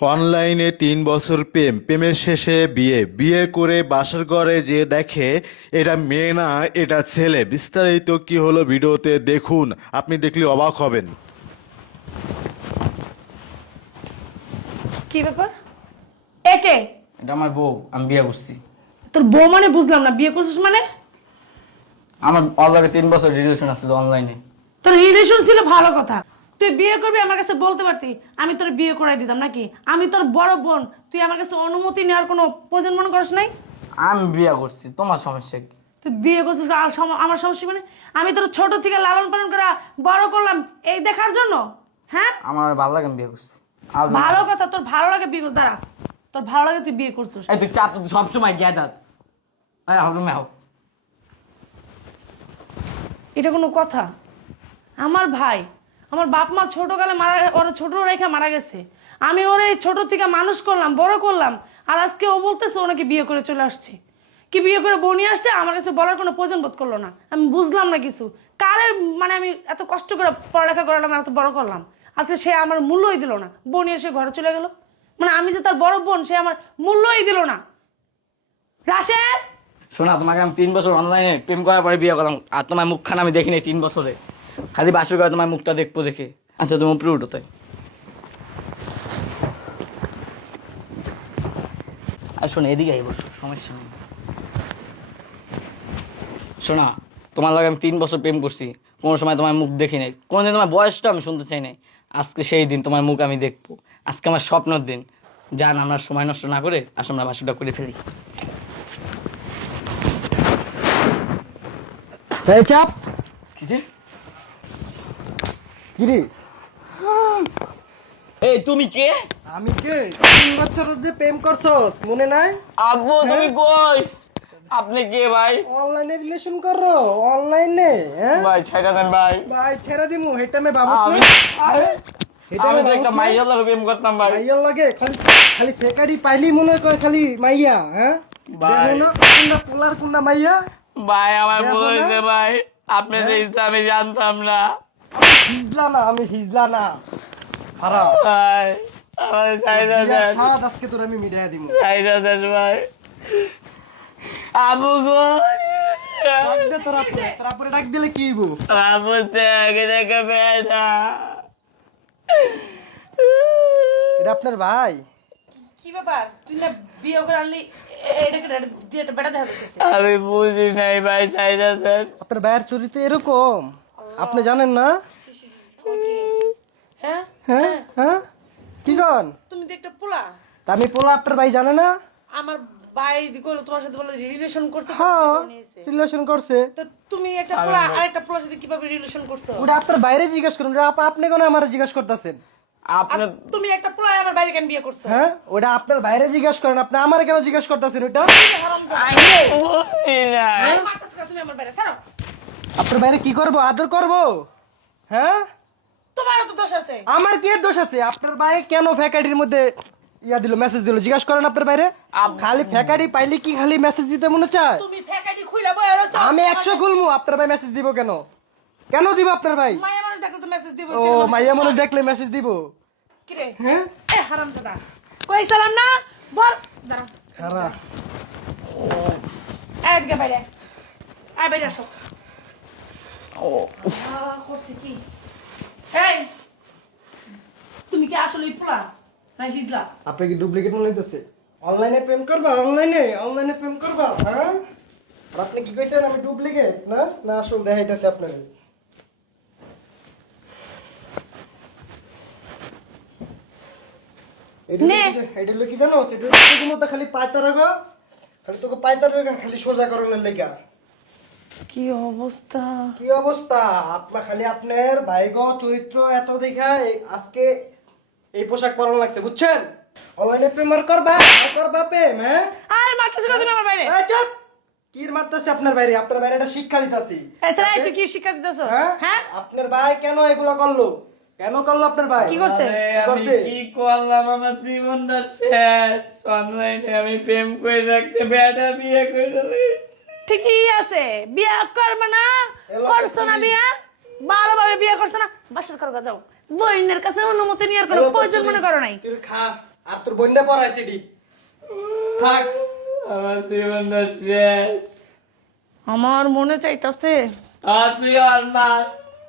অনলাইনে তিন বছর প্রেম প্রেমের শেষে বিয়ে। বিয়ে করে বাসার ঘরে যে দেখে এটা মেয়ে না এটা ছেলে। বিস্তারিত কি হলো ভিডিওতে দেখুন। আপনি দেখলে অবাক হবেন। কি ব্যাপার? একে এটা আমার বউ আমি বিয়ে করছি। তোর বউ মানে বুঝলাম না বিয়ে করছিস মানে? আমার অলরেডি তিন বছর রিলেশন আসছিল অনলাইনে তোর রিলেশন ছিল ভালো কথা। তুই বিয়ে করবি আমার কাছে বলতে পারতি আমি তোর বিয়ে করাই দিতাম নাকি? আমি তোর বড় বোন তুই আমার কাছে অনুমতি নেওয়ার কোনো প্রয়োজন মনে করিস নাই? আমি বিয়ে করছি তোমার সমস্যা কি? তুই বিয়ে করছিস আর সম- আমার সমস্যা মানে? আমি তোর ছোট থেকে লালন পালন করা বড় করলাম এই দেখার জন্য? হ্যাঁ? আমার ভালো লাগে আমি বিয়ে করছি আর ভালো কথা তোর ভালো লাগে বিয়ে করতে দাঁড়া। তোর ভালো লাগে তুই বিয়ে করছিস। এই তুই চাপ তুই সবসময় গ্যাদ আস এই হাউ হাউ এটা কোনো কথা। আমার ভাই আমার বাপ মা ছোটকালে মারা, ওরা ছোট রেখে মারা গেছে। আমি ওর ছোট থেকে মানুষ করলাম, বড় করলাম, আর আজকে ও বলতেছে ওনাকে বিয়ে করে চলে আসছে। কি বিয়ে করে বউ নিয়ে আসছে? আমার কাছে বলার কোনো প্রয়োজন বোধ করল না। আমি বুঝলাম না কিছু। কালে মানে আমি এত কষ্ট করে পড়ালেখা করলাম, এত বড় করলাম। আজকে সে আমার মূল্যই দিল না। বোন এসে ঘরে চলে গেল। মানে আমি যে তার বড় বোন, সে আমার মূল্যই দিল না। রাশেদ! শোনা, তোমাকে আমি তিন বছর অনলাইনে প্রেম করার পরে বিয়ে করলাম। আর তোমার মুখখানা আমি দেখিনি তিন বছরে। খালি বাসর করে তোমার মুখটা দেখব দেখে। আচ্ছা তুমি উপরে উঠো তাই। আর শোনো এদিকে আই বসো সমস্যা নেই। শোনা তোমার লাগে আমি তিন বছর প্রেম করছি কোনো সময় তোমার মুখ দেখি নাই। কোনোদিন তোমার বয়সটা আমি শুনতে চাই নাই। আজকে সেই দিন তোমার মুখ আমি দেখব। আজকে আমার স্বপ্নের দিন। যান আমরা সময় নষ্ট না করে আসলে আমরা বাসরটা করে ফেলি। চাপ? কিরে? এই তুমি কে? আমি কে? তিন বছর যে প্রেম করছস মনে নাই? আব্বু তুমি কই? আপনি কে ভাই? অনলাইনে রিলেশন করো অনলাইনে হ্যাঁ? ভাই ছাইরা দেন ভাই। ভাই ছেড়ে দিমু হেটা মে বাবু আমি আমি তো একটা মাইয়ার লাগে প্রেম করতাম ভাই। মাইয়ার লাগে খালি খালি ফেকারি পাইলি মনে কয় খালি মাইয়া হ্যাঁ? ভাই। কোনটা পোলার কোনটা মাইয়া। ভাই আমার ভুল ভাই। আপনি যে ইসলামে জানতাম না। হিজলা না আমি হিজলা না। হারা। ভাই আমার ছাইরা দেন। স্বাদ আজকে তোর আমি মিটাইয়া দিমু ছাইরা দেন ভাই। আবু গো। ডাক দে তোরা তোরা পরে ডাক দিলে কি হইবো? আবু দেখে দেখে বেটা এটা আপনার ভাই? কি ব্যাপার? তুই না বিয়ে করে আনলি এটাকে দিয়ে একটা বেটা দেখা আমি বুঝি নাই ভাই ছাইরা দেন। আপনার ভাইয়ের চরিত্র এরকম। আপনি জানেন না? হ্যাঁ? হ্যাঁ? হ্যাঁ। কি কন? তুমি তো একটা পোলা। তা আমি পোলা আপনার ভাই জানে না? আমার ভাই করল তোমার সাথে বলে রিলেশন করছে হ্যাঁ। রিলেশন করছে। তো তুমি একটা পোলা আরেকটা পোলার সাথে কীভাবে রিলেশন করছ? ওটা আপনার বাইরে জিজ্ঞেস করুন ওটা আপনি কেন আমার জিজ্ঞেস করতেছেন? আপনি তুমি একটা পোলা আমার বাইরে কেন বিয়ে করছ? হ্যাঁ? ওটা আপনার বাইরে জিজ্ঞেস করেন আপনি আমার কেন জিজ্ঞেস করতেছেন ওটা? আমি না তুমি আমার বাইরে ছাড়ো। আপনার বাইরে কি করব? আদর করব? হ্যাঁ? তোমারও তো দোষ আছে। আমার কি এর দোষ আছে? আপনার ভাই কেন ফ্যাকাটির মধ্যে ইয়া দিল মেসেজ দিল? জিজ্ঞাসা করেন আপনার বাইরে। খালি ফ্যাকাটি পাইলে কি খালি মেসেজ দিতে মনে চায়? তুমি ফ্যাকাটি খুইলা বয়ে রইছো। আমি একশো খুলমু আপনার ভাই মেসেজ দিব কেন? কেন দিব আপনার ভাই? মায়া মানুষ দেখলে তো মেসেজ দিব ও মাইয়া মানুষ দেখলে মেসেজ দিব। কি রে হ্যাঁ? এ হারামজাদা। কই সালাম না? বল। দাঁড়া। খারাপ। দিকে বাইরে। আয় বাইরে আসো। ও কি এই তুমি কি আসলে পোলা? না হিজলা আপনি কি ডুপ্লিকেট মনে হইতেছে অনলাইনে প্রেম করবা? অনলাইনে? অনলাইনে প্রেম করবা? হ্যাঁ? আর আপনি কি কইছেন আমি ডুপ্লিকেট না? না আসল দেখাইতেছে আপনার। এটা কি যে- এটা হলো কি জানো? সেটা খালি খালি তোকে খালি সোজা করানোর লেগা। কি অবস্থা? কি অবস্থা? আপনার খালি আপনার ভাইগো চরিত্র এত দেখা আজকে এই পোশাক পরানো লাগছে বুঝছেন? অনলাইনে প্রেম আর করবা করবা প্রেম হ্যাঁ? আর মারতেছো কেন তুমি আমার বাইরে। এই চুপ! কির মারতেছে আপনার বাইরে? আপনার বাইরে একটা শিক্ষা দিতেছি। এই সারা তুই কি শিক্ষা দিতেছো? হ্যাঁ? হ্যাঁ? আপনার ভাই কেন এগুলো করল? কেন করল আপনার ভাই? কি করছে? করছে? কি করলাম? আমার জীবনটা শেষ। অনলাইনে আমি প্রেম করে রাখতে বেটা বিয়ে করে। ঠিকই আছে। বিয়ে করবে না করছ না বিয়ে ভালোভাবে বিয়ে করছ না বাসার করবা যাও। বইনের কাছে অনুমতি নেওয়ার কোনো প্রয়োজন মনে করো নাই। তুই খা আর তোর বন্যা পড়াইছে ডি থাক। আমার জীবনটা শেষ। আমার মনে চাইতাছে আমার জীবন না।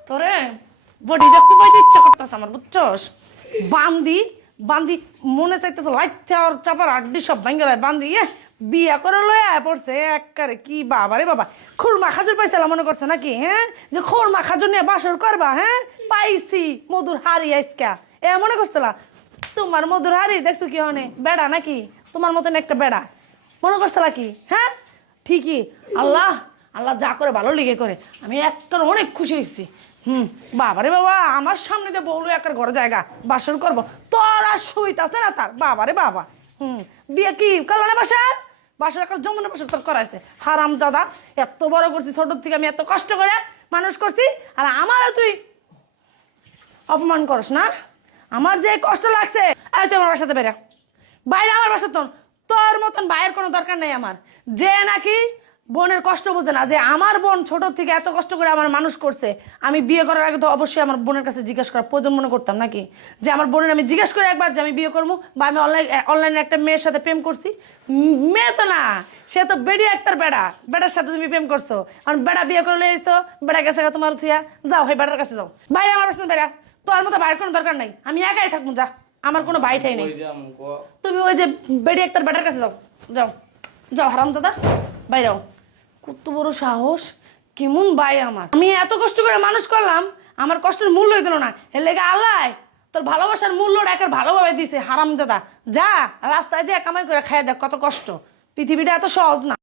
তোরে বডি দেখতে পাইতে ইচ্ছা করতেছে আমার বুঝছস? বান্দি বান্দি মনে চাইতেছে লাইতে আর চাপার আড্ডি সব ভাঙ্গে লাই বান্দি ইয়ে। বিয়া করে লয়ে পড়ছে একবারে কি বাবা রে বাবা। খুরমা খাজুর পাইছিলাম মনে করছ নাকি হ্যাঁ? যে খুরমা খাজুর নিয়ে বাসর করবা হ্যাঁ? পাইছি মধুর হারি আইসকা এ মনে করছিলা, তোমার মধুর হারি দেখছ কি হনে? বেড়া নাকি? তোমার মতন একটা বেড়া। মনে করছিলা কি হ্যাঁ? ঠিকই। আল্লাহ আল্লাহ যা করে ভালো লেগে করে। আমি একটা অনেক খুশি হয়েছি। হুম বাবারে বাবা, আমার সামনে দিয়ে বউলো একটা ঘরে জায়গা বাসন করব। তোর আর শুইতাছে না তার? বাবারে বাবা। হুম, বিয়ে কি কালানে বাসা? বাসার একটা যমুনা বাসা তোর করাইছে হারাম জাদা, এত বড় করছি ছোট থেকে আমি এত কষ্ট করে মানুষ করছি, আর আমারও তুই অপমান করস না। আমার যে কষ্ট লাগছে, আরে তুই আমার বাসাতে বেরা বাইরে আমার বাসা তোর তোর মতন বাইরের কোনো দরকার নেই আমার। যে নাকি বোনের কষ্ট বোঝে না যে আমার বোন ছোট থেকে এত কষ্ট করে আমার মানুষ করছে। আমি বিয়ে করার আগে তো অবশ্যই আমার বোনের কাছে জিজ্ঞেস করা প্রয়োজন মনে করতাম নাকি? যে আমার বোনের আমি জিজ্ঞেস করে একবার যে আমি বিয়ে করব বা আমি অনলাইন অনলাইনে একটা মেয়ের সাথে প্রেম করছি। মেয়ে তো না সে তো বেডি একটার বেড়া। বেড়ার সাথে তুমি প্রেম করছ। আর বেড়া বিয়ে করে এসো বেড়া গেছে তোমার থুয়া যাও হয় বেড়ার কাছে যাও। বাইরে আমার পাশে বেড়া। তোর মতো ভাইয়ের কোনো দরকার নাই। আমি একাই থাকব যা। আমার কোনো ভাই ঠাই নেই। তুমি ওই যে বেডি একটার বেটার কাছে যাও। যাও। যাও হারাম দাদা বাইরেও কত বড় সাহস? কেমন ভাই আমার? আমি এত কষ্ট করে মানুষ করলাম, আমার কষ্টের মূল্যই দিল না। এর লেগে আল্লাহ তোর ভালোবাসার মূল্যটা একের ভালোভাবে দিছে হারাম যা, রাস্তায় যে কামাই করে খাইয়ে দেখ, কত কষ্ট। পৃথিবীটা এত সহজ না।